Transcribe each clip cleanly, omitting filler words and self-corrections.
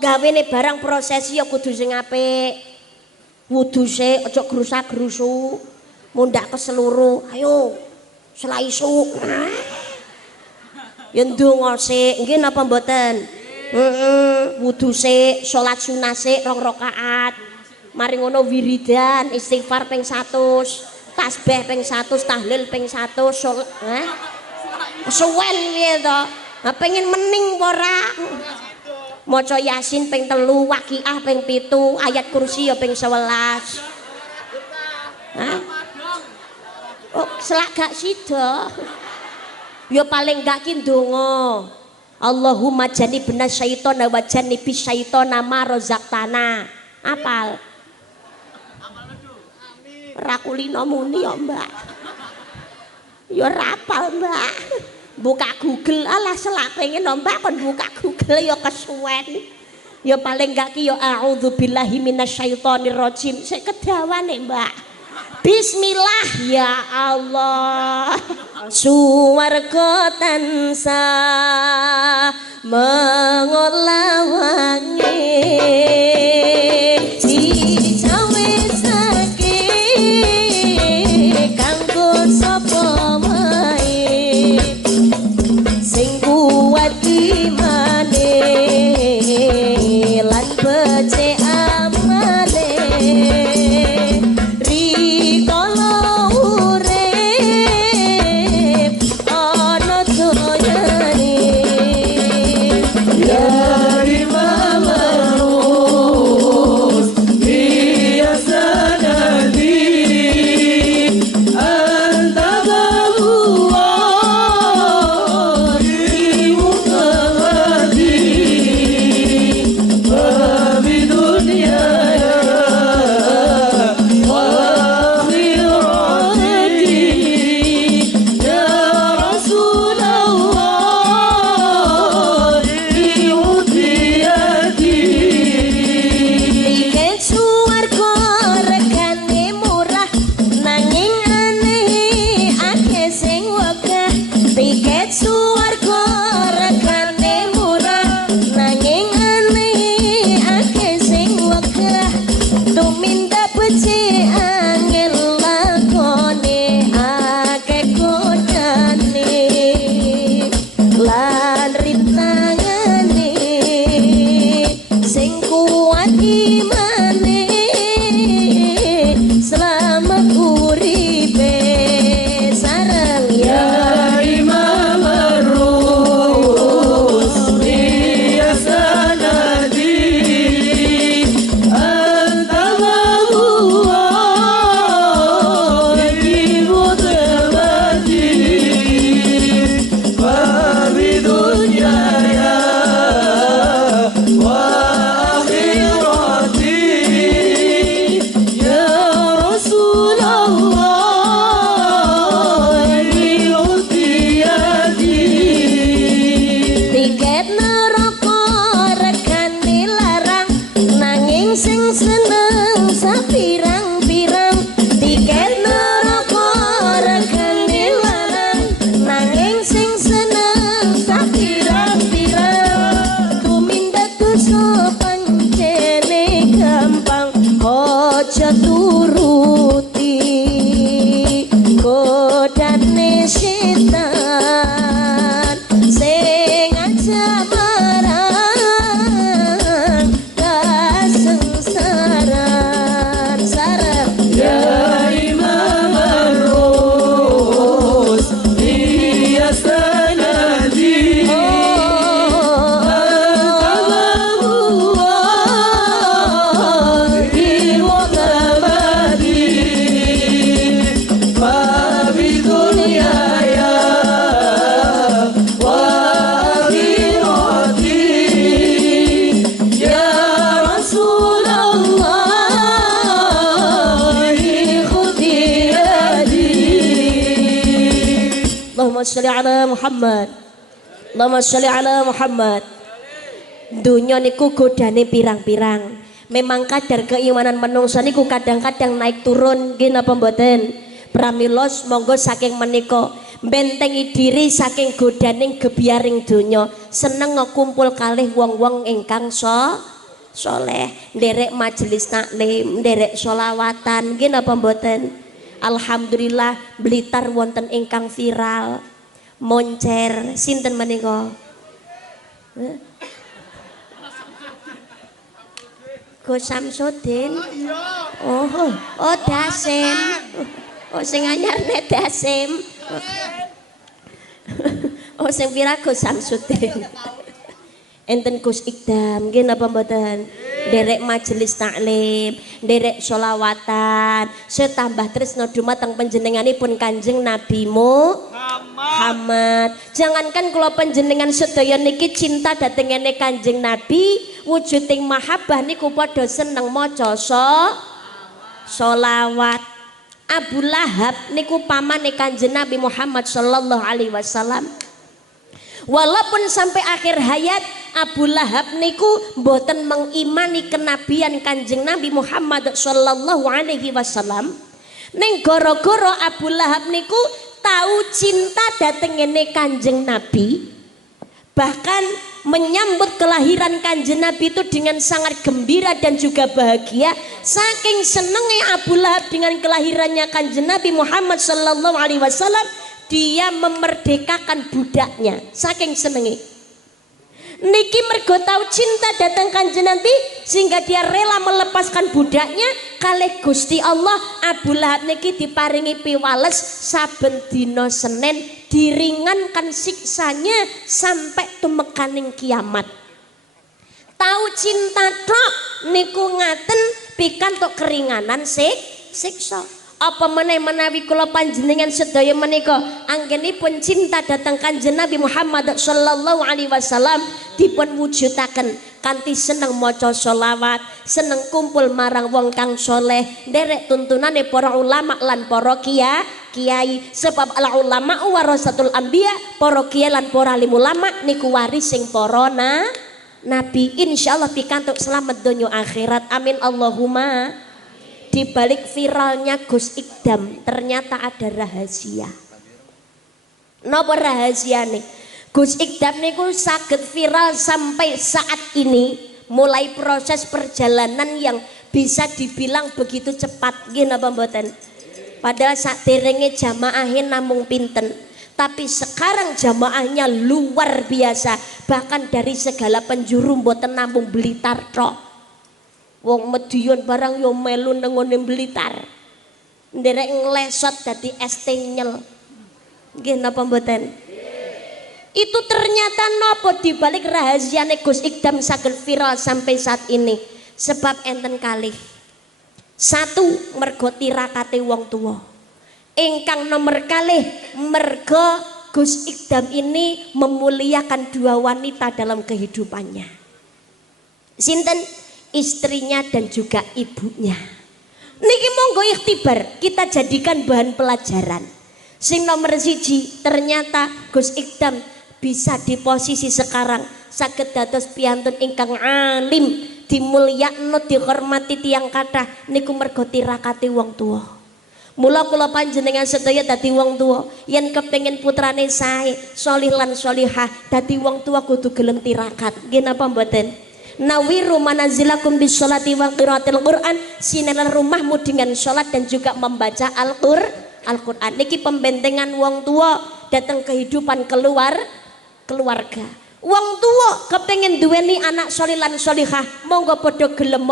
Gawene barang prosesi ya kudu sing apik. Wudu sik aja grusak-grusu. Mundak ke seluruh. Ayo. Selaisu. Ya ndonga sik, nggih napa mboten? Wudu sik, salat sunah sik 2 rakaat. Mari ngono wiridan, istighfar ping 100, tasbih ping 100, tahlil ping 100, salat. Suwen piye to? Nah, pengen mening apa ora? Maca Yasin ping 3, Waqiah ping 7, ayat kursi ya ping 11. Hah? Oh, selak gak sida. Ya paling gak ki ndonga. Allahumma janibna syaitana wa janibis syaitana ma razaqtana. Apal? Ora kulino muni ya, Mbak. Ya ora apal, Mbak. Buka Google alah selak pengen Mbak kon buka Google ya kesuwen. Ya paling gak ki ya a'udzubillahi minasyaitonir rajim. Sik kedawane, Mbak. Bismillah ya Allah. Suwarga tansah mengolah wangi. Dicawe sakit kanggo sapa wae. Sing kuat imane lan becik amale. Rikala urip ana doyane. Ya Imam Arus biasa nadi anta Allah di muqawadi wa bi dunya wa akhirati ya Rasulullah di udiyati. Tiket suwarga regane murah nanging aneh akeh sing wegah. Tiket suwarga regane murah nanging aneh akeh sing wegah. Tumindak becik angel lakone akeh kodane lan rinangane sing kuat imane selamat uripe sareng ya Imam Arus biasa nadi anta Allah di muqawadi wa bi dunya wa akhirati ya Rasulullah di udiyati. Tiket neraka regane larang nanging sing seneng sapirang-pirang. Tiket neraka regane larang nanging sing seneng sapirang-pirang. Tumindak dosa pancene gampang aja turuti godane setan sing aja marang kasengsaran sareng ya Imam Arus biasa nadi Allah di muqawadi wa bi dunya wa akhirati ya Rasulullah di khutiyati. Allahumma sholli ala Muhammad. Allahumma sholli ala Muhammad. Dunya niku godane pirang-pirang. Memang kadar keimanan menungsa niku kadang-kadang naik turun nggih napa mboten? Pramilos monggo saking menika bentengi diri saking godaning gebiaring donya, seneng ngekumpul kalih wong-wong ingkang soleh, nderek majelis taklim, nderek sholawatan, nggih napa mboten? Alhamdulillah Blitar wonten ingkang viral moncer, sinten menika? Gus Samsudin. Oh Dasim. Oh sing anyarne Dasim. Oh sing pira Gus Samsudin. Enten Gus Ikdam, nggih napa mboten? Derek majelis taklim, derek sholawatan, setambah tresna dumateng panjenenganipun Kanjeng Nabi Muhammad. Jangankan kula panjenengan sedaya niki cinta dhatengene Kanjeng Nabi, wujuding mahabbah niku padha seneng maca sholawat. Abu Lahab niku pamane Kanjeng Nabi Muhammad sallallahu alaihi wasallam. Walaupun sampai akhir hayat Abu Lahab niku mboten mengimani kenabian Kanjeng Nabi Muhammad sallallahu alaihi wasallam. Ning gara-gara Abu Lahab niku tahu cinta datengene Kanjeng Nabi, bahkan menyambut kelahiran Kanjeng Nabi itu dengan sangat gembira dan juga bahagia. Saking senengnya Abu Lahab dengan kelahirannya Kanjeng Nabi Muhammad sallallahu alaihi wasallam, dia memerdekakan budaknya, saking senengi. Niki mergo tahu cinta datang Kanjeng Nabi sehingga dia rela melepaskan budaknya kalih Gusti Allah. Abu Lahab niki diparingi piwales saben dina Senin, diringankan siksanya sampai tumekaning kiamat. Tahu cinta tok niku ngaten pikantuk keringanan siksa. Apa menawi kula panjenengan sedaya menika anggenipun cinta dhateng Kanjeng Nabi Muhammad sallallahu alaihi wasallam dipun wujudaken kanthi seneng maca sholawat, seneng kumpul marang wong kang soleh, nderek tuntunane para ulama lan para kiai. Sebab al ulama warasatul anbiya, para kiai lan para alim ulama niku warising para nabi. Insyaallah pikantuk selamat donya akhirat. Amin Allahumma. Di balik viralnya Gus Ikdam ternyata ada rahasia. Napa rahasiane? Gus Ikdam niku saged viral sampai saat ini, mulai proses perjalanan yang bisa dibilang begitu cepat, nggih napa mboten? Padahal saderenge jamaahe namung pinten, tapi sekarang jamaahnya luar biasa, bahkan dari segala penjuru mboten namung Blitar tok. Wong Madiun barang yo melu nengone Blitar. Nderek nglesot dadi es tenyel. Nggih napa mboten? Itu ternyata napa dibalik rahasiane Gus Ikdam saged viral sampai saat ini. Sebab enten kalih. Satu, mergo tirakate wong tua. Ingkang nomor kalih, mergo Gus Ikdam ini memuliakan dua wanita dalam kehidupannya. Sinten? Istrinya dan juga ibunya. Niki monggo ikhtibar, kita jadikan bahan pelajaran. Sing nomor siji, ternyata Gus Ikdam bisa di posisi sekarang saged dados piyantun ingkang alim, dimulyakno, dihormati tiyang kathah niku mergo tirakate wong tua. Mula kula panjenengan sedaya dadi wong tua, yen kepengin putrane sae, sholih lan sholihah, dadi wong tua kudu gelem tirakat. Nggih napa mboten? Nawiru manazilakum bisolati wa qiraatil Quran, sinalah rumahmu dengan sholat dan juga membaca Al-Quran. Niki pembentengan wong tua datang kehidupan keluarga. Wong tua kepengen duweni anak sholih lan sholihah, monggo padha gelem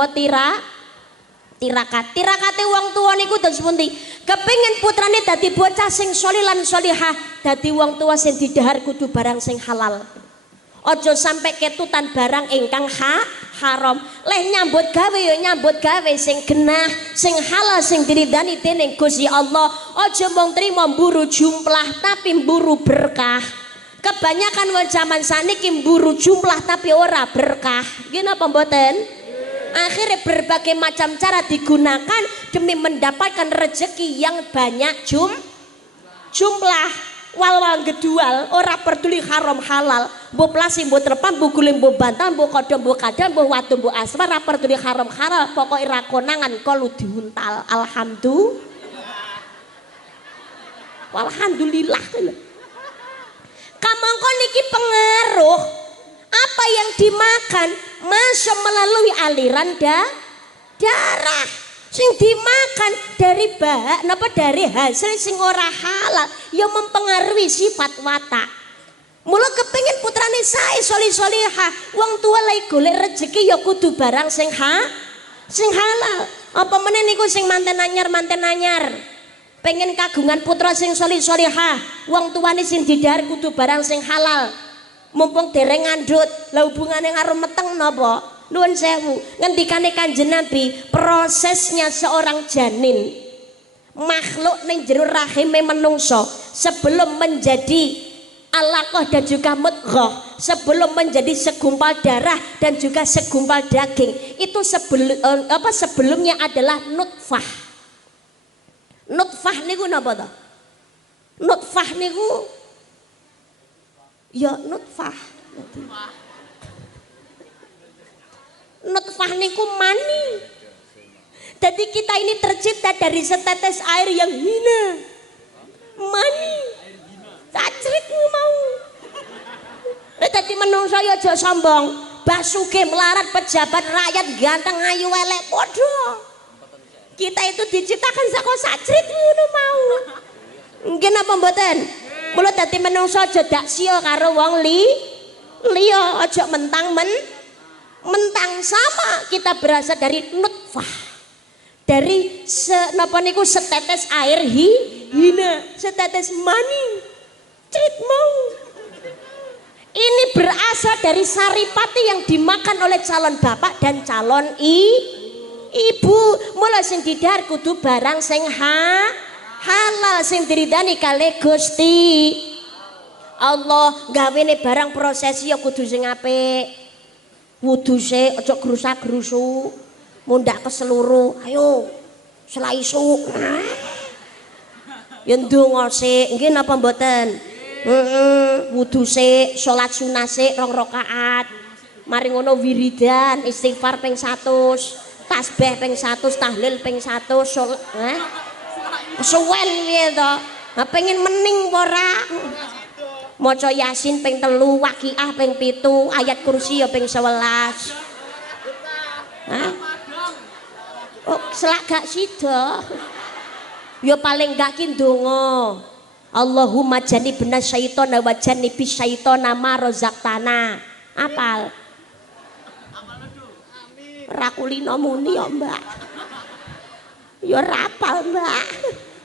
tirakat. Tirakate wong tua niku terus pundi? Kepengen putrane dadi bocah sing sholih lan sholihah, dadi wong tua sing didhahar kudu barang sing halal. Ojo sampai ketutan barang ingkang haram. Leh nyambut gawe yo nyambut gawe sing genah, sing halal, sing diridani dening Gusti Allah. Ojo mung trimo mburu jumlah tapi mburu berkah. Kebanyakan wong zaman saniki mburu jumlah tapi ora berkah. Nggih napa mboten? Akhirnya berbagai macam cara digunakan demi mendapatkan rezeki yang banyak jumlah. Wal gedual ora peduli haram halal, mbok plasi mbok trepam mbok guling mbok bantah mbok kodho mbok kadal mbok watu mbok asmar, ora peduli haram halal, pokoke ra konangan kolu diuntal. Alhamdulillah. Alhamdulillah. Kamangka niki pengaruh apa yang dimakan masuk melalui aliran darah. Sing dimakan dari dari hasil sing ora halal yang mempengaruhi sifat watak. Mula kepengin putrane sae solih-solihah, wong tua lagi golek rezeki ya kudu barang sing halal. Apa meneh niku sing manten anyar. Pengen kagungan putra sing solih-solihah, wong tuane sing didhahar kudu barang sing halal. Mumpung dereng ngandhut, lah hubungane karo meteng napa? Nuwun sewu, ngendikane Kanjeng Nabi, prosesnya seorang janin makhluk ning jero rahime menungso sebelum menjadi alaqah dan juga mudghah, sebelum menjadi segumpal darah dan juga segumpal daging, itu sebelumnya adalah nutfah. Nutfah niku napa to? Nutfah niku ya nutfah. Nutfah niku mani. Jadi kita ini tercipta dari setetes air yang hina. Mani. Cacritmu mau. Dadi menungso ya aja sombong. Basuke melarat pejabat rakyat ganteng ayu elek padha. Kita itu diciptakan saka sacrit ngono mau. Nggih napa mboten? Mula dadi menungso aja dak sia karo wong liya, aja mentang sama. Kita berasal dari nutfah, dari setetes air hina, setetes mani, crit mau. Ini berasal dari saripati yang dimakan oleh calon bapak dan calon ibu. Mula sing didhahar kudu barang sing halal, sing diridani kalih Gusti Allah. Gawene barang prosesi ya kudu sing apik. Wudu sik, aja grusak-grusuk. Mundak ke seluruh. Ayo, selaisu. Ya ndonga sik, nggih napa mboten? Wudu sik, salat sunah sik 2 rakaat. Mari ngono wiridan, istighfar ping 100, tasbih ping 100, tahlil ping 100, salat. Suwen piye to? Pengen mening apa ora? Maca Yasin ping 3, Waqiah ping 7, ayat kursi ya ping 11. Oh, selak gak sida. Ya paling gak ki ndonga. Allahumma jannibna syaitana wa jannibis syaitana ma razaqtana. Apal? Ra kulino muni ya, Mbak. Ya rapal, Mbak.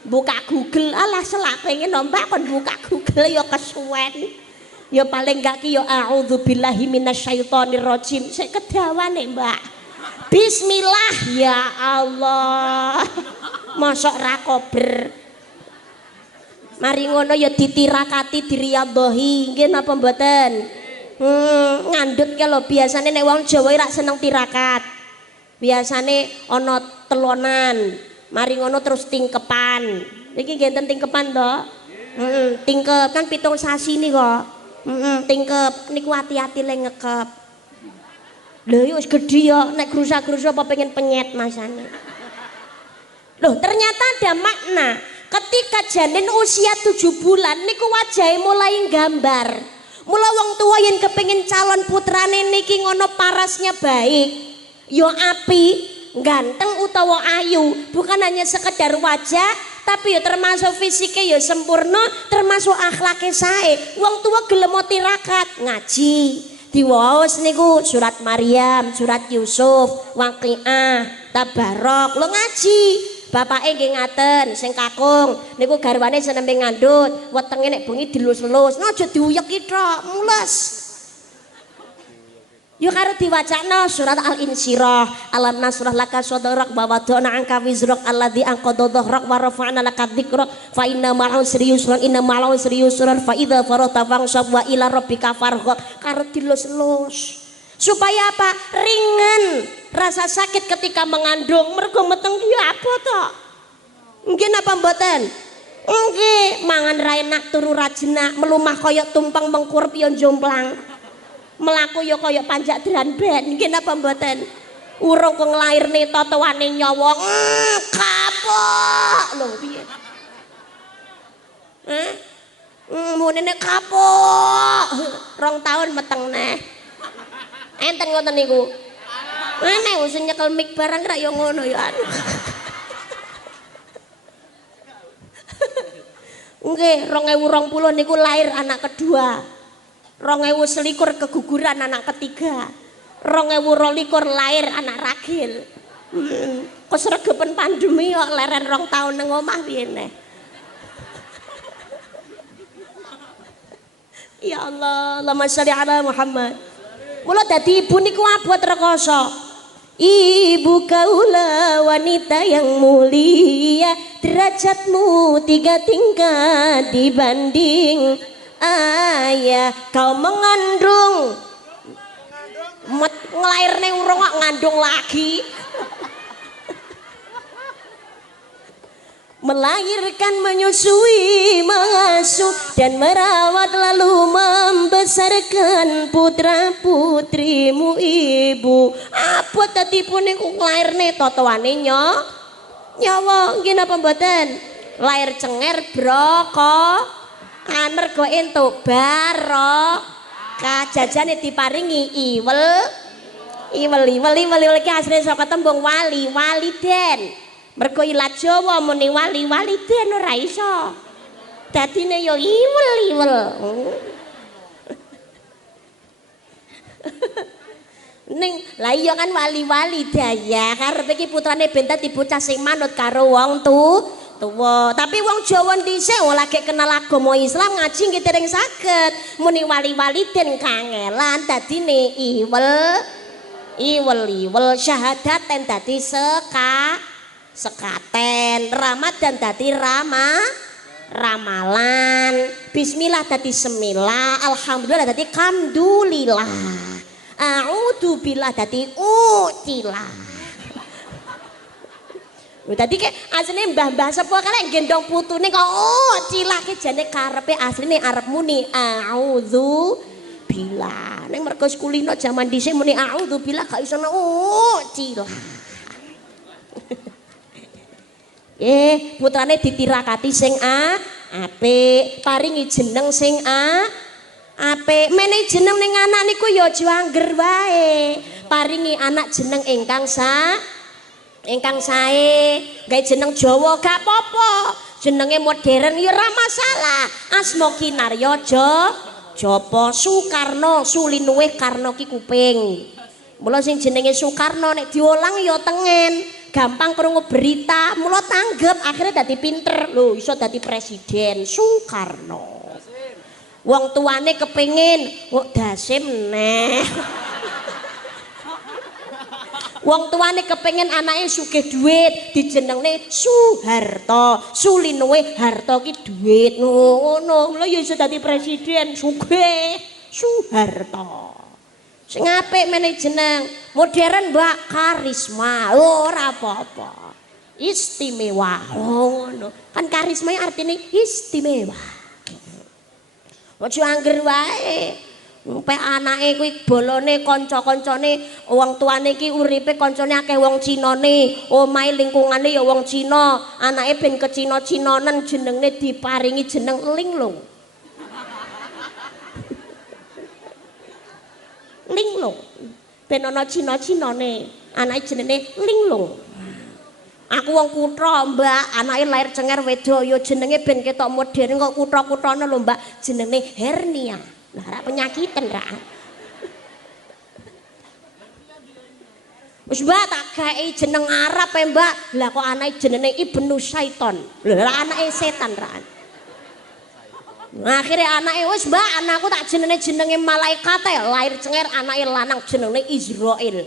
Buka Google, alah selak pengen Mbak kon buka Google ya kesuwen. Ya paling gak ki ya a'udzubillahi minasyaitonirrajim. Sik kedawane, Mbak. Bismillah ya Allah. Mosok ra kober. Mari ngono ya ditirakati diriyadhahi. Nggih napa mboten? Ngandhut ke lho biasane nek wong Jawa ora seneng tirakat. Biasane ana telonan. Mari ngono terus tingkepan. Niki ngenten tingkepan to? Tingkep kan 7 sasi nih kok. Tingkep niku hati-hati le ngekep. Lho ya wis gedhi ya, nek grusak-grusuk apa pengen penyet masane. Loh, ternyata ada makna. Ketika janin usia 7 bulan niku wajahe mulai gambar. Mula wong tua yang kepengin calon putrane niki ngono parasnya baik. Yo api. Ganteng utawa ayu, bukan hanya sekedar wajah tapi ya termasuk fisiknya ya sempurna, termasuk akhlaknya sae. Wong tua gelem tirakat ngaji diwaos niku surat Maryam, surat Yusuf, Waqiah, Tabarok lo ngaji. Bapake nggih ngaten sing kakung niku garwane senembe ngandhut, wetenge nek bengi dilus-lus, aja diuyeki tok, mules. Yo karo diwacana surat Al-Insyirah, alam nasrah laka sadrak wa wada'na anka wizrak alladzi anqadha dhahrak wa rafa'na laka dzikrak fa inna ma'al usri yusran inna ma'al usri yusran fa idza faragta fansab wa ila rabbika farghab. Karo dilus-lus supaya apa? Ringan rasa sakit ketika mengandung. Mergo meteng ki apa to? Nggih napa mboten? Nggih, mangan ra enak turu ra jenak, melumah kaya tumpeng mengkurep ya jomplang. Melaku ya kaya panjak dran ben. Nggih napa mboten? Urung kok nglairne totoane nyawa kapok lho piye. Munine kapok. 2 tahun meteng neh. Enten ngoten niku. Nek wis nyekel mik barang ra ya ngono ya anu. Nggih, 2020 niku lahir anak kedua. 2021 keguguran anak ketiga. 2022 lahir anak ragil. Kesregepen pandemi kok leren 2 tahun nang omah piye neh. Ya Allah, Allahumma sholli ala Muhammad. Mula dadi ibu niku abot rekoso. Ibu kaulah wanita yang mulia, derajatmu 3 tingkat dibanding ayah. Kau mengandung ngelairne urung kok ngandung lagi. Melahirkan, menyusui, mengasuh dan merawat lalu membesarkan putra putrimu ibu. Apa tadi pun niku nglairne totoane nyawa nggih napa mboten? Lair cenger broko amerga entuk barokah jajane diparingi iwel iki asline saka tembung wali waliden. Mergo ilat Jawa muni wali waliden ora iso. Dadine ya iwel. Ning lah iya kan wali-wali daya karepe iki putrane ben dadi bocah sing manut karo wong tuwa. Tapi wong Jawa dhisik lagi kenal agama Islam ngaji nggih dereng saged. Muni wali-wali den kangelan dadine iwel syahadaten dadi sekaten Ramadan dadi ramalan bismillah dadi semila alhamdulillah dadi kamdulillah a'udzubillah dadi utilah. Dadi ke asline mbah-mbah sepuh kalek gendong putune kok utilah ki jane karepe asline arep muni a'udzubillah. Ning mergo kulino jaman dhisik muni a'udzubillah gak iso utilah. Putrane ditirakati sing apik, paringi jeneng sing apik. Menehi jeneng ning anak niku ya aja angger wae. Paringi anak jeneng ingkang sae. Gawe jeneng Jawa gak apa-apa. Jenenge modern ya ora masalah. Asma Kinarya Japa Sukarno Sulinuwih Karno ki kuping. Mula sing jenenge Soekarno nek diolang ya tengen. Gampang krungu berita, mula tanggep akhirnya dadi pinter lho iso dadi presiden Soekarno. Wong tuane kepengin kok dasim neh. Wong tuane kepengin anake sugih dhuwit dijenengne Soeharto. Sulinuwih Harto ki dhuwit ngono. Lho ya iso dadi presiden sugih Soeharto. Sing apik meneh jeneng modern Mbak Karisma ora apa-apa istimewa ngono kan karisma artine istimewa aja angger wae pe anake kuwi bolone kanca-kancane wong tuane iki uripe kancane akeh wong Cinane omahe lingkungane ya wong Cina anake ben kecina-cinanen jenenge diparingi jeneng linglung ben ana Cina-cinane anake jenenge linglung. Aku wong kutha Mbak anake lair cenger wedok ya jenenge ben ketok modern kok kutha-kuthane lho Mbak jenenge hernia lah ra penyakiten ra wis Mbak tak gawe jeneng Arab ya Mbak lah kok anake jenenge Ibnu Syaiton lha anake setan ra akhirnya anaknya wis Mbak anakku tak jenenge malaikat lahir cenger anaknya lanang jenenge Israel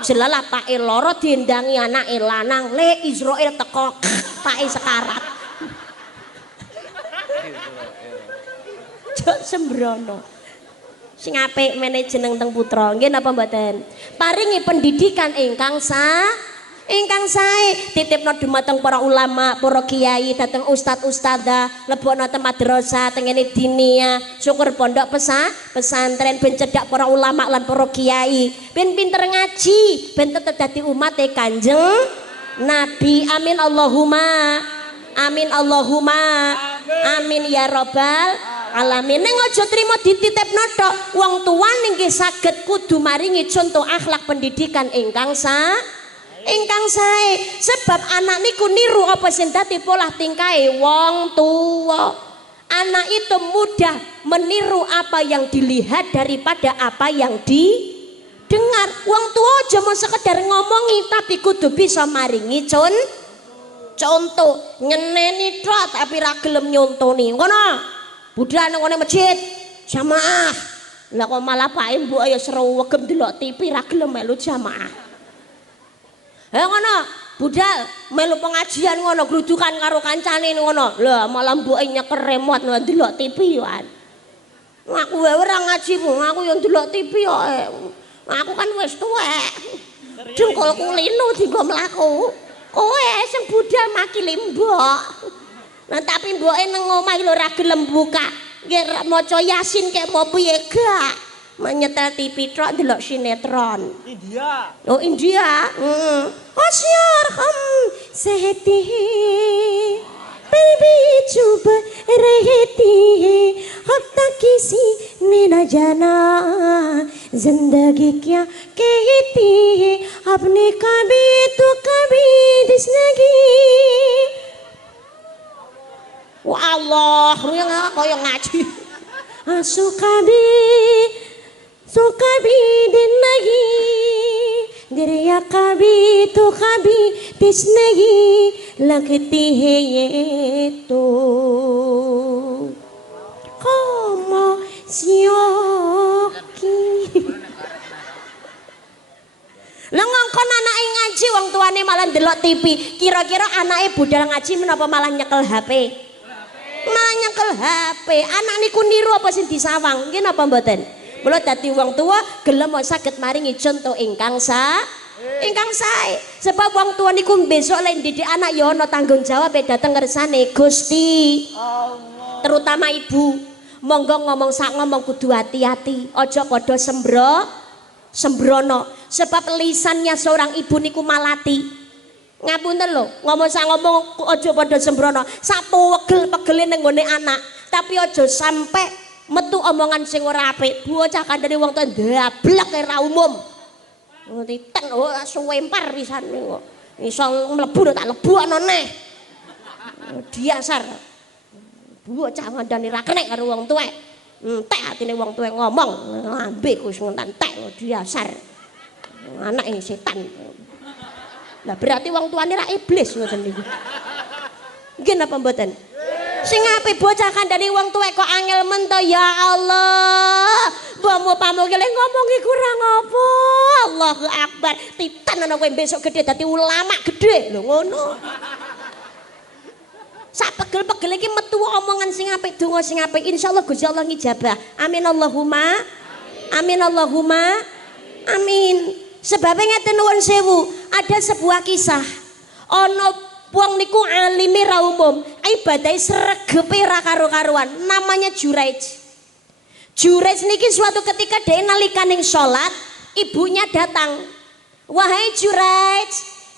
jelalah Pak loro diendangi anaknya lanang le Israel teko Pak sekarat jok sembrono sing apik meneh jeneng teng putra nggih napa mboten paringi pendidikan ingkang sae titipno dumateng para ulama, para kiai, dateng ustad-ustadzah, lebokno teng madrasah, tengene diniyah, syukur pondok pesantren ben cedhak para ulama lan para kiai, ben pinter ngaji, ben tetep dadi umat Kanjeng Nabi. Amin Allahumma. Amin ya robbal alamin. Ning aja trimo dititipno tok. Wong tuwa nggih saged kudu maringi contoh akhlak pendidikan ingkang sae. Sebab anak niku niru apa sing dadi pola tingkahe wong tuwa. Anak itu mudah meniru apa yang dilihat daripada apa yang didengar. Wong tua aja mau sekedar ngomongi tapi kudu bisa maringi contoh. Nyeneni tok tapi ra gelem nyontoni. Ngono. Budal nang ngene masjid jamaah. Lah kok malah Pak Mbok ya srewegem delok TV ra gelem melu jamaah. Ngono, budal melu pengajian ngono grudukan karo kancane ngono. Lah malah mboke nyeker remote ndelok TV yo an. Aku wae ora ngaji Bu, aku yo ndelok TV yo. Aku kan wis tuwek. Dengkulku linu dienggo mlaku. Kowe sing budal makili mbok. Nah tapi mboke nang omah lho ora gelem buka. Nggih maca Yasin kek mau piye gak. Menyetel TV tok ndelok sinetron. India. Oh India. Hosyar hum sehti hai. Baby चुप रहती है अब तक किसी ने न जाना जिंदगी क्या कहती है अपने कभी तो कभी दिसनगी. Wah Allah, kaya ngaji. Suka भी दिन नहीं गिरिया कभी तो कभी दिस नहीं लगती है ये तो की. Ngongkon anake ngaji wong tuane malah ndelok TV. Kira-kira anake budal ngaji menapa malah nyekel HP? Malah nyekel HP. Anak niku niru apa sing disawang? Nggih napa mboten? Mula dadi wong tua gelem saged maringi contoh ingkang sae. Sebab wong tua niku besok lek didik anak ya ana tanggung jawab dateng ngersane Gusti Allah. Terutama ibu, monggo ngomong sak ngomong kudu hati-hati, aja padha sembrono. Sebab lisannya seorang ibu niku malati. Ngapunten lho, ngomong sak ngomong aja padha sembrono. Sak pegel-pegele ning nggone anak, tapi aja sampai metu omongan sing ora apik. Bocah kandhane wong tuwa ndablek ra umum. Titen suwempar pisane kok. Iso mlebu tak lebokno neh. Diasar. Bocah ngandani ra kenek karo wong tuwek. Entek atine wong tuwek ngomong, ambek wis entek diasar. Anak ini setan. Lah berarti wong tuane ra iblis ngoten niku. Nggih napa mboten? Sing apik bocah kandhane wong tuwek kok angel men to ya Allah. Mbokmu pamuki le ngomong iku ora ngopo. Allahu Akbar. Titan ana kowe besok gede dadi ulama gede lho ngono. Sak pegel-pegel iki metu omongan sing apik, donga sing apik, insyaallah Gusti Allah ngijabah. Amin Allahumma. Amin Allahumma. Amin. Sebab ngeten nuwun sewu, ada sebuah kisah. Ana wong niku alime ra umum, ibadahe sregepe ra karo-karuan, namanya Juraij. Juraij niki suatu ketika dhek nalikane salat, ibunya datang. Wahai Juraij,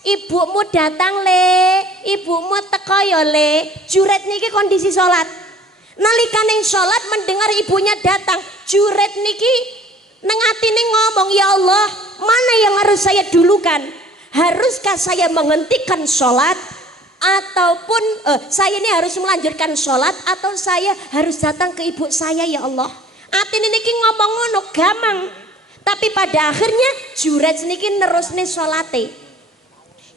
ibumu datang le, ibumu teko ya le. Juraij niki kondisi salat. Nalikane salat mendengar ibunya datang, Juraij niki nang atine ngomong, ya Allah, mana yang harus saya dulukan? Haruskah saya menghentikan salat? Ataupun saya ini harus melanjutkan sholat atau saya harus datang ke ibu saya ya Allah. Atin niki ngomong ngono gamang. Tapi pada akhirnya Juraij niki nerusne sholate.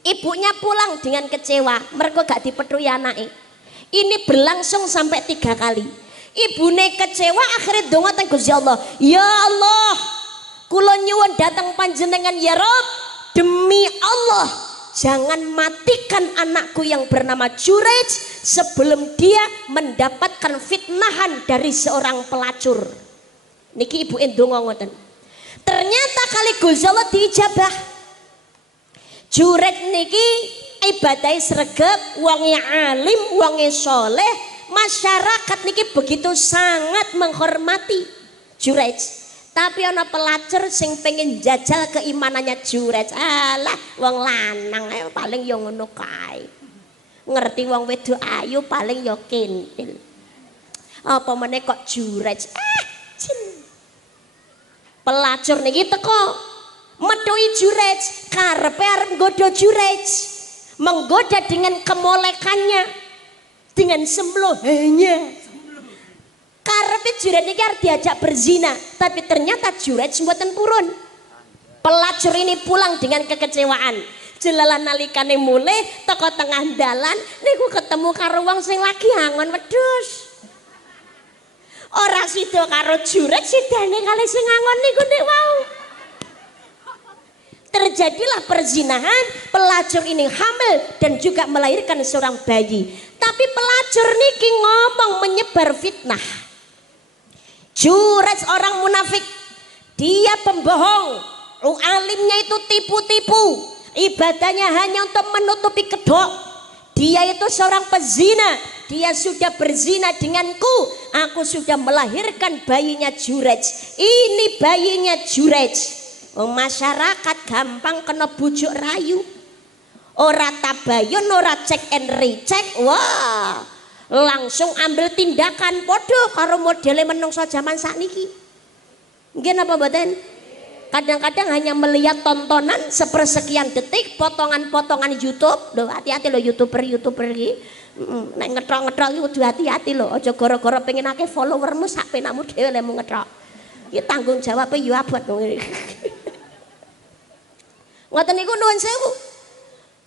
Ibunya pulang dengan kecewa, mergo gak dipethuki anake. Ini berlangsung sampai 3 kali. Ibune kecewa akhirnya donga teng Gusti Allah. Ya Allah, kula nyuwun datang panjenengan ya Rabb, demi Allah jangan matikan anakku yang bernama Juraij sebelum dia mendapatkan fitnahan dari seorang pelacur. Niki ibu ndonga ngoten. Ternyata kali Gusti Allah diijabah. Juraij niki ibadahe sregep, wonge alim, wonge saleh, masyarakat niki begitu sangat menghormati Juraij. Tapi ana pelacur sing pengen jajal keimanannya Juraij. Alah, wong lanang paling ya ngono kae. Ngerti wong wedok ayu paling ya kentil. Apa meneh kok jurej. Pelacur niki teko metui jurej, karepe arep nggoda jurej. Menggoda dengan kemolekannya, dengan semlohannya. Karepe jurej niki arep diajak berzina, tapi ternyata jurej mboten purun. Pelacur ini pulang dengan kekecewaan. Jelalan nalikane mulai teko tengah dalan niku ketemu karo wong sing lagi angon wedhus. Ora sida karo juret sidane kali sing angon niku nek wau. Terjadilah perzinahan, pelacur ini hamil dan juga melahirkan seorang bayi. Tapi pelacur niki ngomong menyebar fitnah. Juret orang munafik, dia pembohong. Alimnya itu tipu-tipu, ibadahnya hanya untuk menutupi kedok. Dia itu seorang pezina, dia sudah berzina denganku. Aku sudah melahirkan bayinya jurej. Ini bayinya jurej. Masyarakat gampang kena bujuk rayu. Ora tabayun, ora cek and recheck. Wah, langsung ambil tindakan podo karo modele menungso zaman sakniki. Nggih napa mboten? Kadang-kadang hanya melihat tontonan sepersekian detik, potongan-potongan YouTube. Loh, hati-hati loh YouTuber iki. Nek ngetrok-ngetrok iki kudu hati-hati loh. Aja gara-gara pengen akeh followermu sak penakmu dhewe lemu ngetrok. Iki tanggung jawabnya yo abot ngono. Ngoten niku nuwun sewu.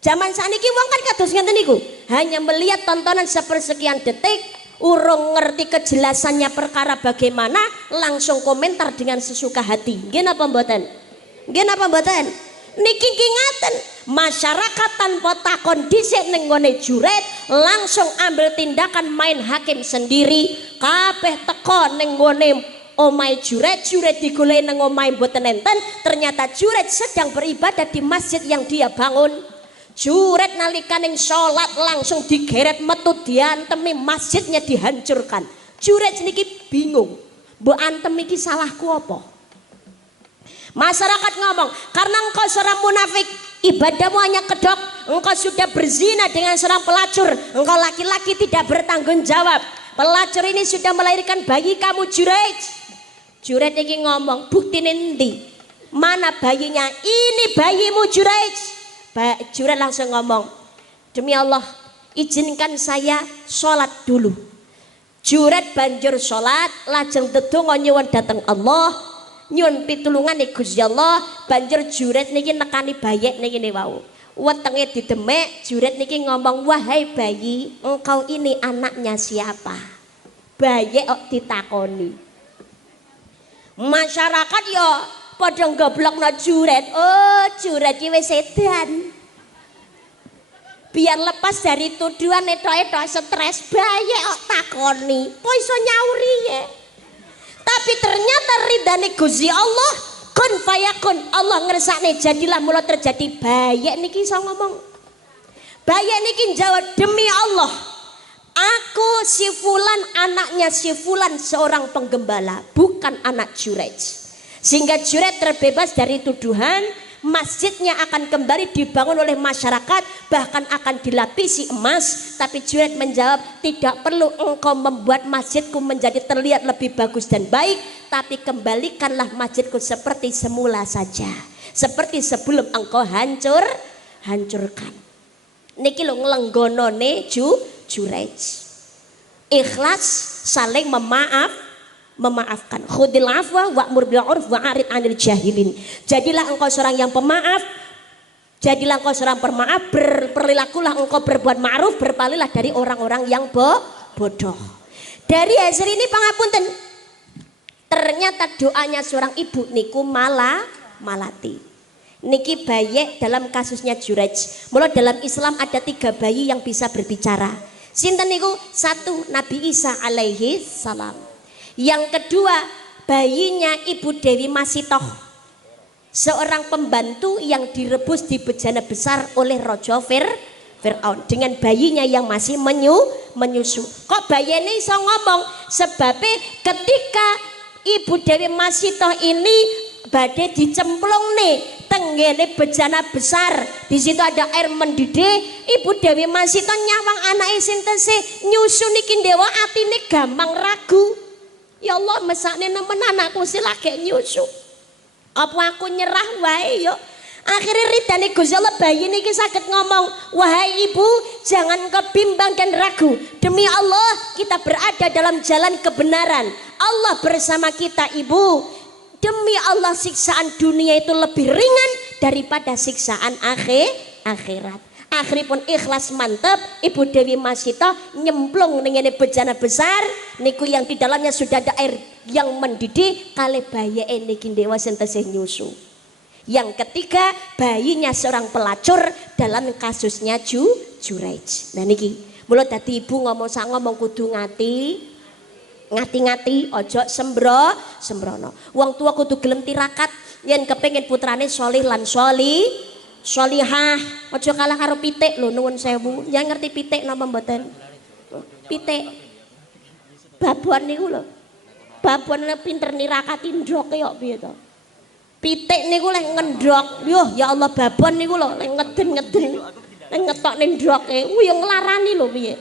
Zaman sakniki wong kan kados ngenten niku. Hanya melihat tontonan sepersekian detik, urung ngerti kejelasannya perkara bagaimana, langsung komentar dengan sesuka hati. Nggih napa mboten? Nggih napa mboten? Niki ngaten, masyarakat tanpa takon dhisik ning nggone juret, langsung ambil tindakan main hakim sendiri. Kabeh teko ning nggone omahe juret digoleki nang omahe mboten enten, ternyata juret sedang beribadah di masjid yang dia bangun. Juret nalikaning sholat langsung digeret metu diantemi, masjidnya dihancurkan. Juret niki bingung, mbok antem iki salahku apa? Masyarakat ngomong, karena engkau seorang munafik, ibadahmu hanya kedok, engkau sudah berzina dengan seorang pelacur, engkau laki-laki tidak bertanggung jawab. Pelacur ini sudah melahirkan bayi kamu juret. Juret niki ngomong, bukti nanti mana bayinya? Ini bayimu juret. Juret langsung ngomong, demi Allah izinkan saya sholat dulu. Juret banjur sholat, lajeng ndedonga nyuwun dhateng Allah, nyuwun pitulungan Gusti Allah. Banjur juret niki nekani bayek niki wau. Wetenge didemek, juret niki ngomong, wahai bayi, engkau ini anaknya siapa? Bayek kok ditakoni. Masyarakat yo padha goblokno juret. Oh, juret iki wis edan. Biar lepas dari tuduhan etok-etok stres, bayek kok takoni. Po iso nyauri ya. Tapi ternyata ridane Gusti Allah, kun fayakun, Allah ngersakne jadilah mula terjadi. Bayek niki iso ngomong. Bayek niki jawab, demi Allah, aku si fulan anaknya si fulan seorang penggembala, bukan anak juret. Sehingga juret terbebas dari tuduhan, masjidnya akan kembali dibangun oleh masyarakat, bahkan akan dilapisi emas. Tapi juret menjawab, tidak perlu engkau membuat masjidku menjadi terlihat lebih bagus dan baik, tapi kembalikanlah masjidku seperti semula saja, seperti sebelum engkau hancurkan. Niki lho nglenggonone juret. Ikhlas, saling memaafkan. Khudil afwa wa'mur bil 'urf wa'rid 'anil jahilin. Jadilah engkau seorang yang pemaaf. Jadilah engkau seorang pemaaf, berperilakulah engkau berbuat ma'ruf, berpalinglah dari orang-orang yang bodoh. Dari hasil ini pangapunten, ternyata doanya seorang ibu niku malati. Niki bayek dalam kasusnya jurej. Mula dalam Islam ada 3 bayi yang bisa berbicara. Sinten niku? 1 Nabi Isa alaihi salam. Yang kedua bayinya Ibu Dewi Masitoh, seorang pembantu yang direbus di bejana besar oleh Raja Fir'aun dengan bayinya yang masih menyusu. Kok bayinya iso ngomong? Sebabnya ketika Ibu Dewi Masitoh ini badhe dicemplung nih, dateng ngene bejana besar. Di situ ada air mendidih. Ibu Dewi Masita nyawang anake sing tesih nyusu niki ndewa atine gampang ragu. Ya Allah, mesakne nemen anakku sing lagi nyusu. Apa aku nyerah wae yo? Akhirnya ridane Gusti Allah bayi niki saged ngomong, wahai ibu jangan kebimbang dan ragu. Demi Allah kita berada dalam jalan kebenaran. Allah bersama kita ibu. Demi Allah siksaan dunia itu lebih ringan daripada siksaan akhirat. Akhiripun ikhlas mantep Ibu Dewi Masita nyemplung ning ngene bejana besar niku yang di dalamnya sudah ada air yang mendidih kali bayi niki dewa sing tesih nyusu. Yang ketiga bayinya seorang pelacur dalam kasusnya Juraij. Nah niki mula dadi ibu ngomong sak ngomong kudu ngati-ngati ojo sembrono. Wong tua kudu gelem tirakat yen kepengin putrane sholih lan sholihah. Ojo kalah karo pitik lho nuwun sewu. Yang ngerti pitik napa mboten? Pitik babon niku lho. Babon pinter nirakati ndroke kok piye to? Pitik niku lek ngendhok, yo ya Allah babon niku lho lek ngeden-ngeden lek ngetokne ndroke, yo nglarani lho piye.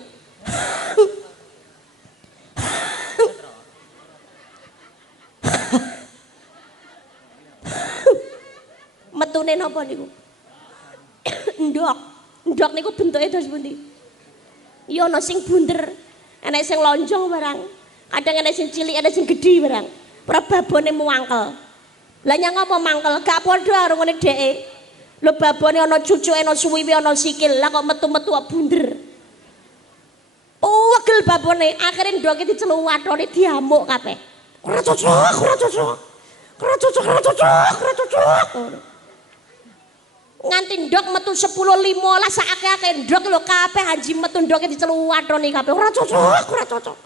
Metune napa niku? Ndhok niku bentuke dos pundi? Ya ana sing bunder, ana sing lonjong barang. Kadang ana sing cilik, ana sing gedhi barang. Prababone muangkel. Lah nyang apa mangkel? Gak padha karo ngene dheke. Lho babone ana cucuke, ana suwiwi, ana sikil. Lah kok metu-metu bunder. Wegel babone, akhire ndoke diceluk watone diamuk kabeh. Ora cocok, ora cocok. Ora cocok, ora cocok, ora cocok. Nganti ndok metu 10 15 sakake ndok lho kabeh haji metu ndoke diceluk watone kabeh. Ora cocok, ora cocok.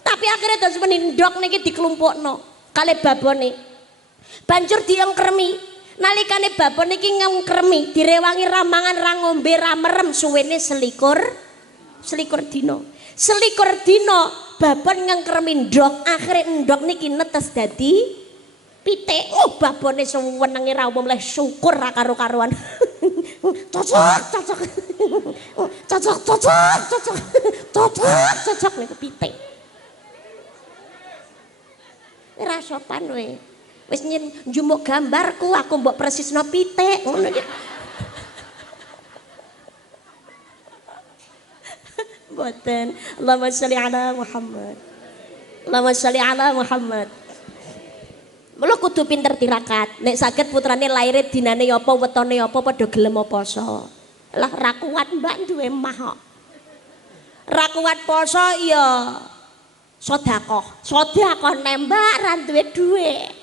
Tapi akhirnya terus ndok niki dikelompokno kali babone. Banjur diengkremi nalikane babon iki ngengkremi direwangi ramangan ra ngombe ra merem suwene selikur dina babon ngengkremi ndok akhire ndok niki netes dadi pitik. Babone sewenenge ra umum leh syukur ra karo-karuan. cocok niku pitik ora sopan we. Wis njumuk gambarku aku mbok persisno pitik ngono iki. Mboten. Allahumma sholli ala Muhammad. Allahumma sholli ala Muhammad. Mula kudu pinter tirakat. Nek saged putrane laire dinane apa wetone apa padha gelem poso. Lah ra kuat mbak duwe mah kok. Ra kuat poso ya sedekah nembak ra duwe dhuwit.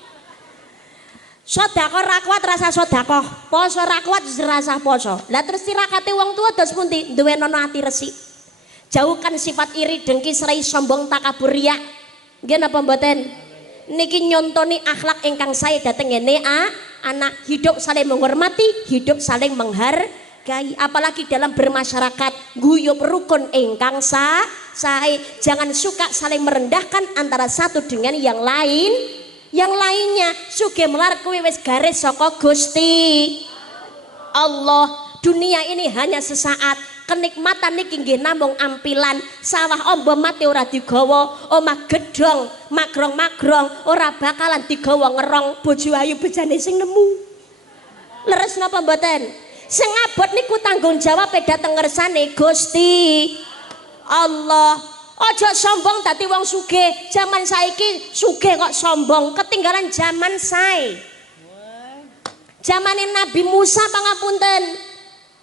Sedekah ra kuat rasa sedekah, poso ra kuat rasa poso. Lah terus tirakate wong tua dos pundi? Duwe nono ati resik. Jauhkan sifat iri, dengki, serai, sombong, takabur, riya. Nggih napa mboten? Niki nyontoni akhlak ingkang sae dhateng ngene anak hidup saling menghormati, hidup saling menghargai. Apalagi dalam bermasyarakat, guyub rukun ingkang sae. Jangan suka saling merendahkan antara satu dengan yang lain. Yang lainnya sugih melar kuwi wis garis saka Gusti Allah. Dunia ini hanya sesaat. Kenikmatan niki nggih namung ampilan. Sawah amba mati ora digawa, omah gedhong magrong-magrong ora bakalan digawa ngerong. Bojo ayu bejane sing nemu. Leres napa mboten? Sing abot niku tanggung jawab dhateng ngersane Gusti Allah. Ojo sombong dadi wong sugih. Zaman saiki sugih kok sombong, ketinggalan zaman sae. Zamane Nabi Musa pangapunten.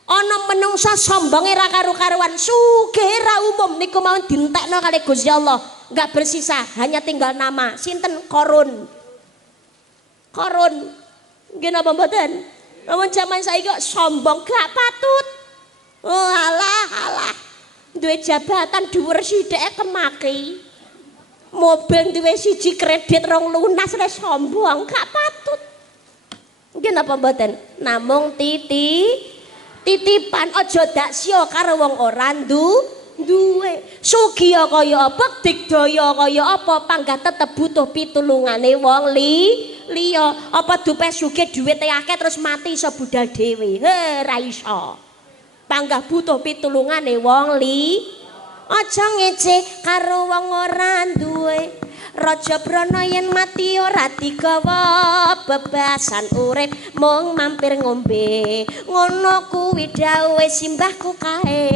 Ana menungsa sombonge ra karu-karuan, sugih ra umum niku mau dientekno kali Gusti Allah. Enggak bersisa, hanya tinggal nama. Sinten? Korun. Nggih napa mboten? Namun zaman saiki kok sombong gak patut. Oh alah. Duwe jabatan dhuwur sithike kemaki. Mobil duwe siji kredit rong lunas wis sombong, gak patut. Nggih napa mboten? Namung titipan aja dak sio karo wong ora duwe sugih kaya apa digdaya kaya apa panggah tetep butuh pitulungane wong liya apa dupe sugih dhuwite akeh terus mati iso budal dhewe ra iso panggah butuh pitulungane wong aja ngece karo wong ora duwe Raja Brana yen mati ora digawa bebasan urip mung mampir ngombe ngono kuwi dawuhe simbahku kae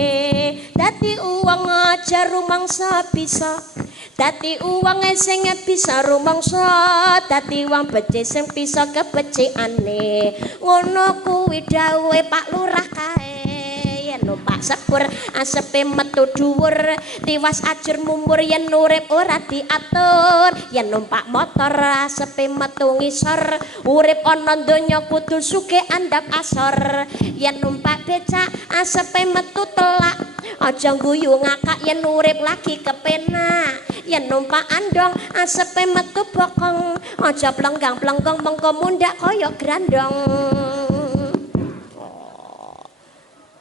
dadi uwang aja rumangsa bisa dadi uwang sing bisa rumangsa dadi wong becik sing bisa kebecikane ngono kuwi dawuhe Pak Lurah kae numpak sepur asepe metu dhuwur tiwas ajur mumur yen urip ora diatur yen numpak motor asepe metu ngisor urip ana donya kudu sugih andhap asor yen numpak becak asepe metu telak aja guyu ngakak yen urip lagi kepenak yen numpak andong asepe metu bokong aja plenggang-plenggong mengko mundak kaya grandong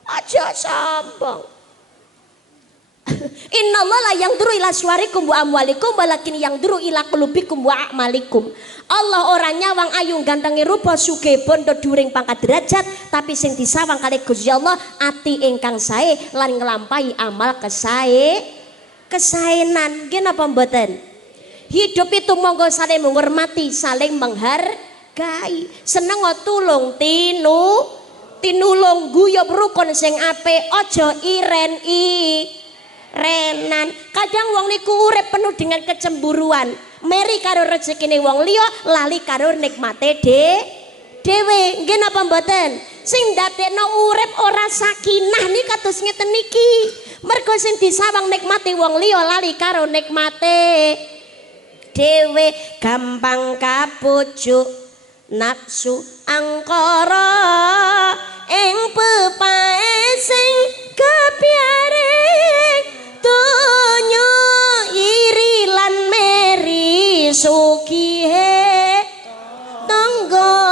aja sombong. Innallaha la yanduru ila suwarikum wa amwalikum walakin yanduru ila qulubikum wa a'malikum. Allah ora nyawang ayu gantengi rupa sugih bondo dhuwuring pangkat derajat tapi sing disawang kalih Gusti Allah ati ingkang sae lan nglampahi amal kesaenan. Nggih napa mboten? Hidup itu monggo saling menghormati, saling menghargai, seneng tulung tinulung guyub rukun sing apik aja renan kadang wong niku urip penuh dengan kecemburuan meri karo rezekine wong liya lali karo nikmate dhewe nggih napa mboten sing ndadekno urip ora sakinah niki kados ngeten niki mergo sing disawang nikmati wong liya lali karo nikmate dhewe gampang kapujuk nafsu angkara ing pepae sing kepiaring donya iri lan meri sugihe tangga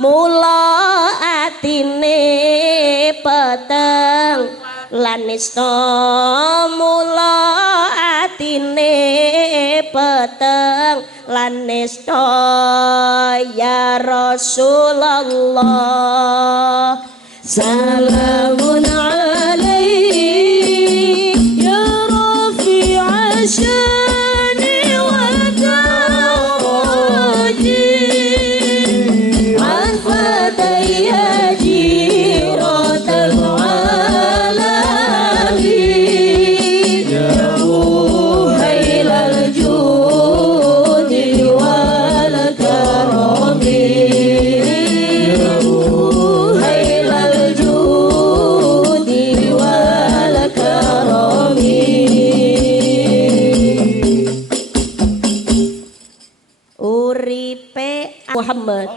mula atine peteng lan nista mula atine peteng lan nista ya Rasulullah salamun alaihi ya rafi'a syani wa daraji an fataya jiratal alahi ya muhailal judi wal karami ya muhailal judi wal karami uripe Muhammad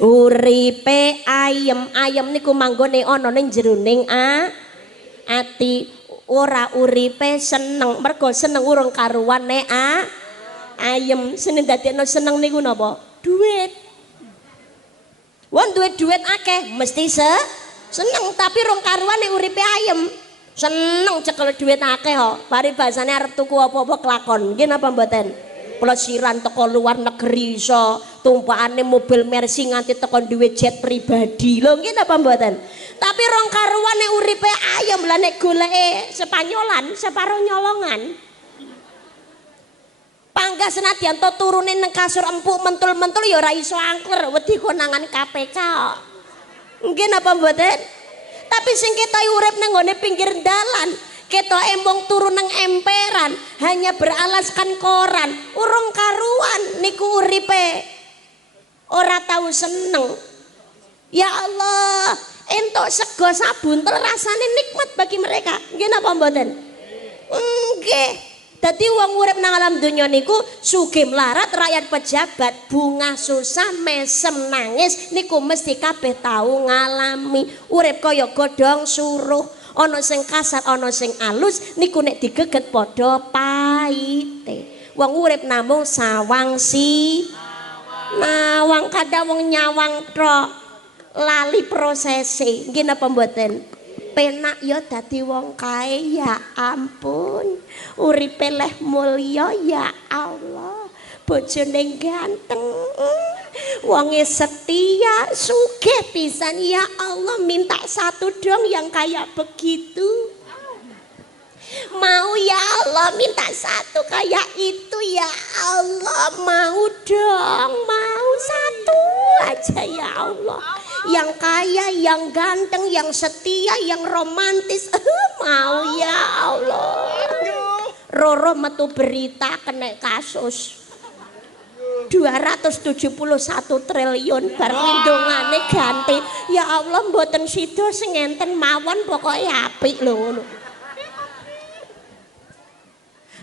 uripe ayem niku manggone ana ning jeroning ati ora uripe seneng mergo seneng urung karuan nek ayem sing dadekno seneng niku napa duit wong duit akeh mesti seneng tapi rong karuan nek uripe ayem seneng cekel duit akeh kok bari basane arep tuku apa-apa kelakon nggih napa mboten plesiran teko luar negeri iso tumpakane mobil Mercy nganti teko duwe jet pribadi lho nggih napa mboten tapi rong karuan nek uripe ayem lah nek goleke sepanyolan separo nyolongan panggah senadyan to turune nang kasur empuk mentul-mentul ya ora iso angker wedi konangan KPK nggih napa mboten tapi sing ketok urip nang gone pinggir dalan ketok embong turun nang emperan hanya beralaskan koran urung karuan niku uripe ora tahu seneng ya Allah entuk sego sabuntel rasane nikmat bagi mereka nggih napa mboten nggih dadi wong urip nang alam donya niku sugih melarat rakyat pejabat bungah susah mesem nangis niku mesti kabeh tahu ngalami urip kaya godhong suruh ana sing kasar ana sing alus niku nek digeget padha paite wong urip namung sawang nawang kadang wong nyawang tok lali prosese nggih napa mboten penak ya dadi wong kae ya ampun. Uripe leh mulya ya Allah. Bojone ganteng. Wonge setia, sugih pisan ya Allah, minta satu dong yang kayak begitu. Mau ya Allah, minta satu kayak itu ya Allah, mau dong, mau satu aja ya Allah. Yang kaya, yang ganteng, yang setia, yang romantis, mau ya Allah. Roro metu berita kena kasus 271 triliun bar lindungane ganti. Ya Allah mboten sida sing enten mawon pokoke apik lho ngono.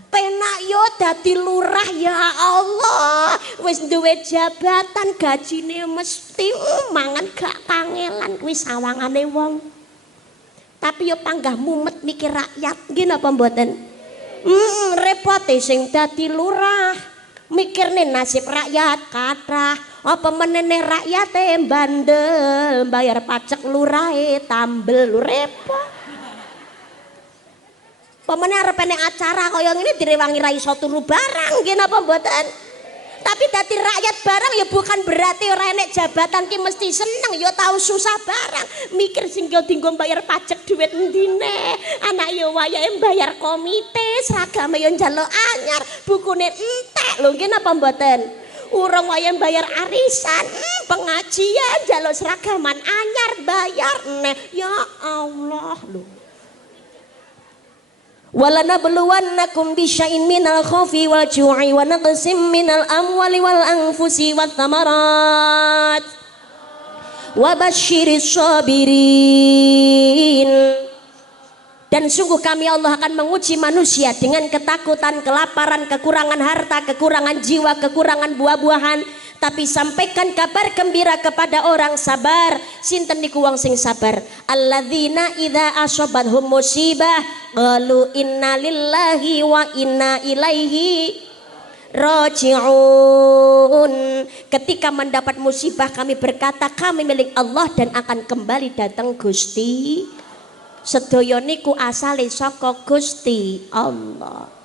Penak yo dadi lurah ya Allah, wis duwe jabatan gajine mesti mangan gak kangelan kuwi sawangane wong. Tapi yo panggah mumet mikir rakyat nggih napa mboten? Repote sing dadi lurah mikirne nasib rakyat kathah, apa menene rakyate bandel bayar pajak lurahe tambel repot. Pemene arepene acara kaya ngene direwangi ra iso turu barang nggih napa mboten? Tapi dadi rakyat barang ya bukan berarti ora enek jabatan ki mesti seneng ya tahu susah barang. Mikir sing yo dienggo bayar pajak duit endine. Anak yo wayahe bayar komite, seragame yo njaluk anyar, bukune entek lho nggih napa mboten? Urung wayahe bayar arisan, pengajian njaluk seragaman anyar bayar neh. Ya Allah lho. Walanabluwannakum bisya'in minal khaufi wal ju'i wa naqsim minal amwali wal anfusi wat thamarat wa basyiris sabirin. Dan sungguh kami Allah akan menguji manusia dengan ketakutan, kelaparan, kekurangan harta, kekurangan jiwa, kekurangan buah-buahan. Tapi sampaikan kabar gembira kepada orang sabar. Sinten niku wong sing sabar? Alladzina idza asabathum musibah qalu inna lillahi wa inna ilaihi raji'un. Ketika mendapat musibah kami berkata kami milik Allah dan akan kembali datang Gusti. Sedaya niku asale saka Gusti Allah.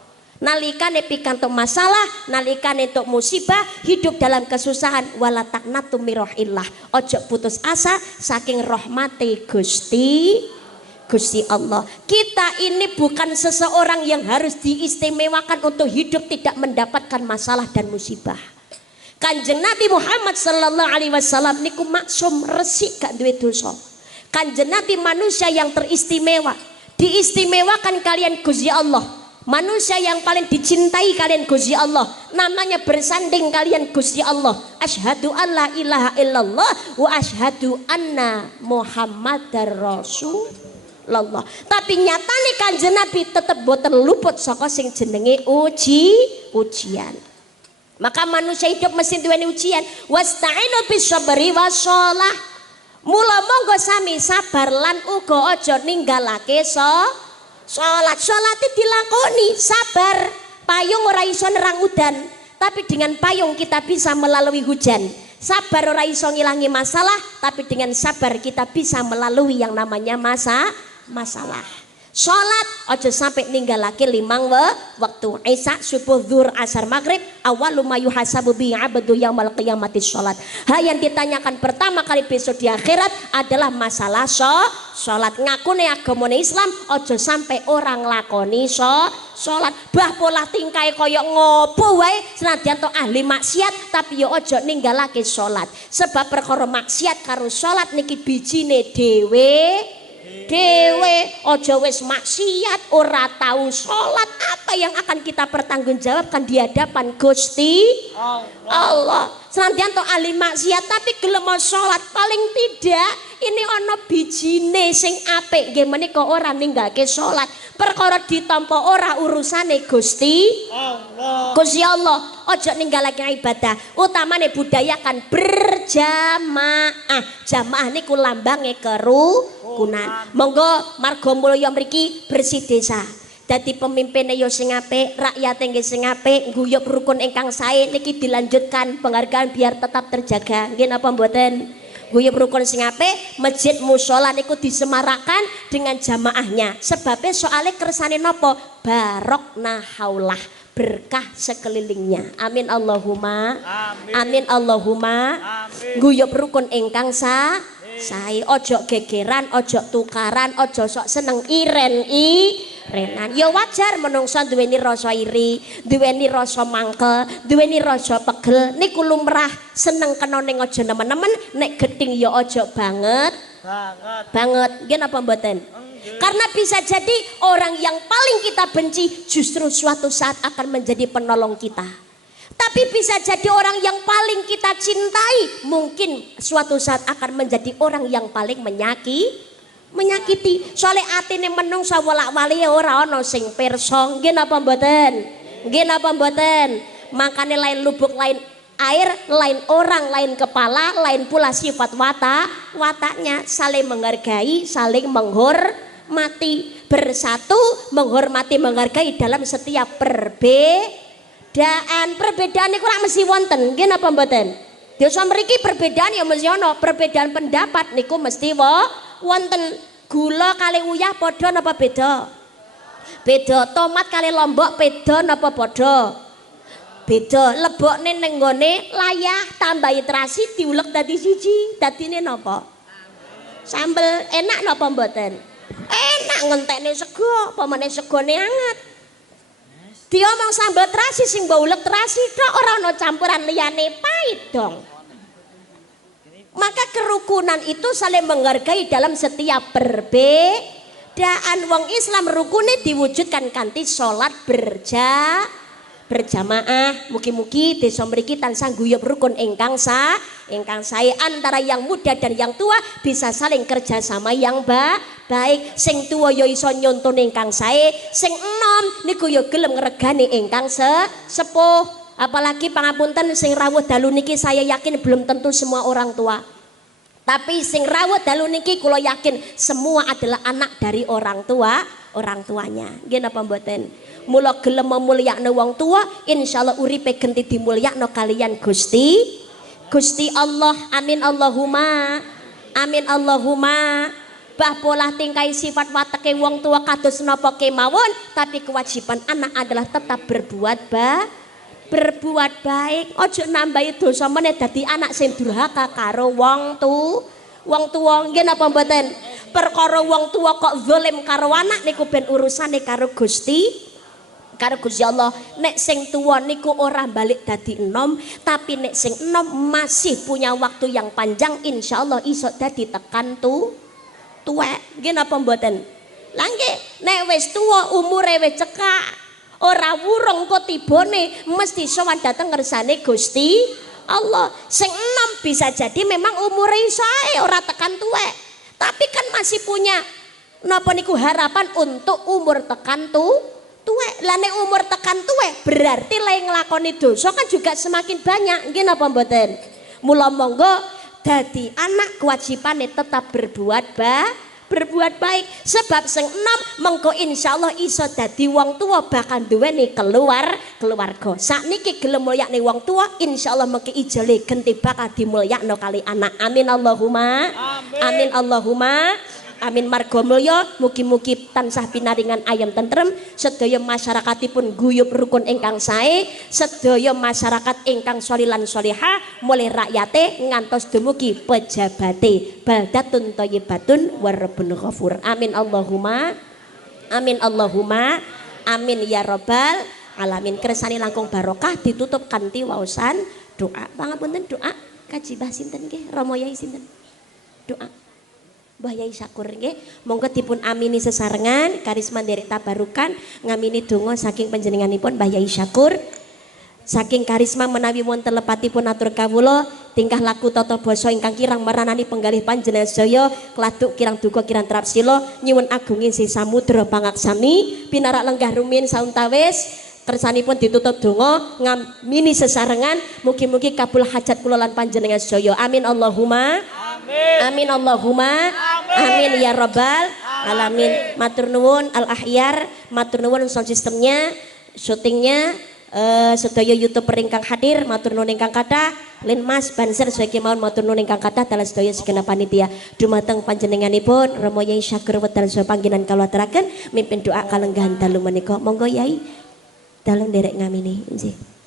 Nalikane pikantuk masalah, nalikane entuk musibah, hidup dalam kesusahan, wala taqnatu min rahmatillah. Ojo putus asa saking rahmate Gusti Allah. Kita ini bukan seseorang yang harus diistimewakan untuk hidup tidak mendapatkan masalah dan musibah. Kanjeng Nabi Muhammad sallallahu alaihi wasallam niku maksum resik gak duwe dosa. Kanjeng Nabi manusia yang teristimewa, diistimewakan kalian Gusti Allah. Manusia yang paling dicintai kalian Gusti Allah, namanya bersanding kalian Gusti Allah. Asyhadu alla ilaha illallah wa asyhadu anna Muhammadar Rasulullah. Tapi nyatane Kanjeng Nabi tetep boten luput saka sing jenenge ujian. Maka manusia hidup mesti duweni ujian. Wasta'inu bis sabri wassalah. Mula monggo sami sabar lan uga aja ninggalake Sholat dilakoni, sabar. Payung ora iso nerang udan, tapi dengan payung kita bisa melalui hujan. Sabar ora iso ngilangi masalah, tapi dengan sabar kita bisa melalui yang namanya masalah. Sholat aja sampai ninggalake limang waktu Isya, subuh, zuhur, asar, maghrib. Awwalu ma yuhasabu bi 'abdu yaumil qiyamati sholat. Hal yang ditanyakan pertama kali besok di akhirat adalah masalah sholat. Ngakune agamane Islam aja sampai orang lakoni sholat. Bah pola tingkai koyok ngopo wae senadyan to ahli maksiat tapi yo aja ninggalake sholat. Sebab perkara maksiat karo sholat niki bijine dhewe aja wis maksiat ora tahu sholat, apa yang akan kita pertanggungjawabkan di hadapan Gusti Allah. Senadyan to ahli maksiat tapi gelem sholat, paling tidak ini ana bijine sing apik nggih menika ora ninggalke sholat. Perkara ditampa ora urusane Gusti Allah. Ojo ninggalake ibadah, utamane budayakan berjamaah. Jamaah niku lambange kerukunan. Monggo marga mulya mriki bersih desa. Dadi pemimpinnya yo sing apik, rakyate nggih sing apik, guyub rukun ingkang sae niki dilanjutkan, penghargaan biar tetap terjaga. Nggih napa mboten? Guyub rukun sing apik, masjid mushola niku disemarakan, dengan jamaahnya. Sebabnya soalnya kersane nopo barokna haulah, berkah sekelilingnya. Amin Allahumma. Amin Allahumma. Guyub rukun ingkang sae, ojo gegeran, ojo tukaran, ojo sok seneng renan. Ya wajar menungso duweni rasa iri, duweni rasa mangkel, duweni rasa pegel. Niku lumrah, seneng kena ning aja nemen-nemen, nek gething ya aja banget. Nggih napa mboten? Karena bisa jadi orang yang paling kita benci justru suatu saat akan menjadi penolong kita. Tapi bisa jadi orang yang paling kita cintai mungkin suatu saat akan menjadi orang yang paling menyakiti. Soalnya atine menungsa wolak-wali ora ana sing pirsa. Nggih napa mboten? Nggih napa mboten? Makane lain lubuk, lain air, lain orang, lain kepala, lain pula sifat wataknya. Saling menghargai, saling menghormati, bersatu, menghormati, menghargai dalam setiap perbedaan niku ora mesti wonten. Nggih napa mboten? Desa mriki perbedaan ya mesti ana, perbedaan pendapat niku mesti wonten. Gula kali uyah padha napa beda? Beda. Tomat kali lombok beda napa padha? Beda. Lebokne ning nggone layah tambahi terasi diulek dadi siji. Dadine napa? Sambel. Enak napa mboten? Enak ngentekne sego, pamane segone anget. Diomong sambel terasi sing mbok ulek terasi tok, ora ana campuran liyane pahit dong. Maka kerukunan itu saling menghargai dalam setiap perbedaan. Wong Islam rukune diwujudkan kanthi salat berjamaah. Mugi-mugi desa mriki tansah guyub rukun ingkang sae antara yang muda dan yang tua, bisa saling kerjasama yang baik. Sing tua ya iso nyonton ingkang sae, sing enom niku ya gelem ngregani ingkang sepuh. Apalagi pangapunten sing rawuh dalu niki saya yakin belum tentu semua orang tua. Tapi sing rawuh dalu niki kula yakin semua adalah anak dari orang tuanya. Nggih napa mboten? Mula gelem memulyakno wong tua, insyaallah uripe genti dimulyakno kalian Gusti Allah. Amin Allahumma. Amin Allahumma. Bah pola tingkai sifat wateke wong tua kados napa kemawon, tapi kewajiban anak adalah tetap berbuat baik. Ojo nambahi dosa meneh dadi anak sing durhaka karo wong tuwa. Nggih napa mboten? Perkara wong tuwa kok zalim karo anak niku ben urusane karo Gusti Allah. Nek sing tuwa niku ora balik dadi enom, tapi nek sing enom masih punya waktu yang panjang, insyaallah iso dadi tekan tuwek. Nggih napa mboten? Lah nggih, nek wis tuwa umure wis cekak, ora wurung kok tibone mesti sowan dateng ngersane Gusti Allah. Sing enom bisa jadi memang umure sae ora tekan tuwek, tapi kan masih punya napa niku harapan untuk umur tekan tuwek. Lah nek umur tekan tuwek berarti lek nglakoni dosa kan juga semakin banyak. Nggih napa mboten? Mula monggo dadi anak kewajibane tetap berbuat baik, sebab sing enom mengko insyaallah iso dadi wong tua bahkan duweni keluarga. Sakniki gelem mulyakne wong tua, insyaallah mengki ijole genti bakal dimulyakno kali anak. Amin Allahumma. Amin Allahumma. Amin marga mulya. Mugi-mugi tansah pinaringan ayam tentrem, sedaya masyarakatipun guyub rukun ingkang sae, sedaya masyarakat ingkang sholilan sholihah, mulai rakyate ngantos dumugi pejabate. Baldatun thayyibatun warabbun ghafur. Amin Allahumma. Amin Allahumma. Amin ya rabbal alamin. Kersane langkung barokah ditutup kanthi waosan doa. Pangapunten doa kaji Mbah sinten nggih? Rama Yai sinten? Doa Mbah Yai Syakur nggih, monggo dipun amini sesarengan karisma nderek tabarukan ngamini donga saking panjenenganipun Mbah Yai Syakur. Saking karisma menawi wonten lepatipun atur kawula, tingkah laku tata basa ingkang kirang maranani penggalih panjenengan sedaya, kladuk kirang duka kirang trapsila, nyuwun agunging si samudra pangaksami, pinarak lenggah rumiyin sauntawis. Kersanipun ditutup donga ngamini sesarengan, mugi-mugi kabul hajat kula lan panjenengan sedaya. Amin Allahumma. Amin Allahumma. Amin ya rabbal alamin. Matur nuwun Al Ahyar, matur nuwun sound systemnya, syutingnya, sedaya YouTuber ingkang hadir, matur nuwun ingkang kathah. Lin Mas Banser sebagai mawon matur nuwun ingkang kathah dalah sedaya segenap panitia dumateng panjenenganipun Rama Yai Syakur wedal saha panggenan kula aturaken mimpin doa kalenggahan dalu menika. Monggo Yai dalem nderek ngamini nggih.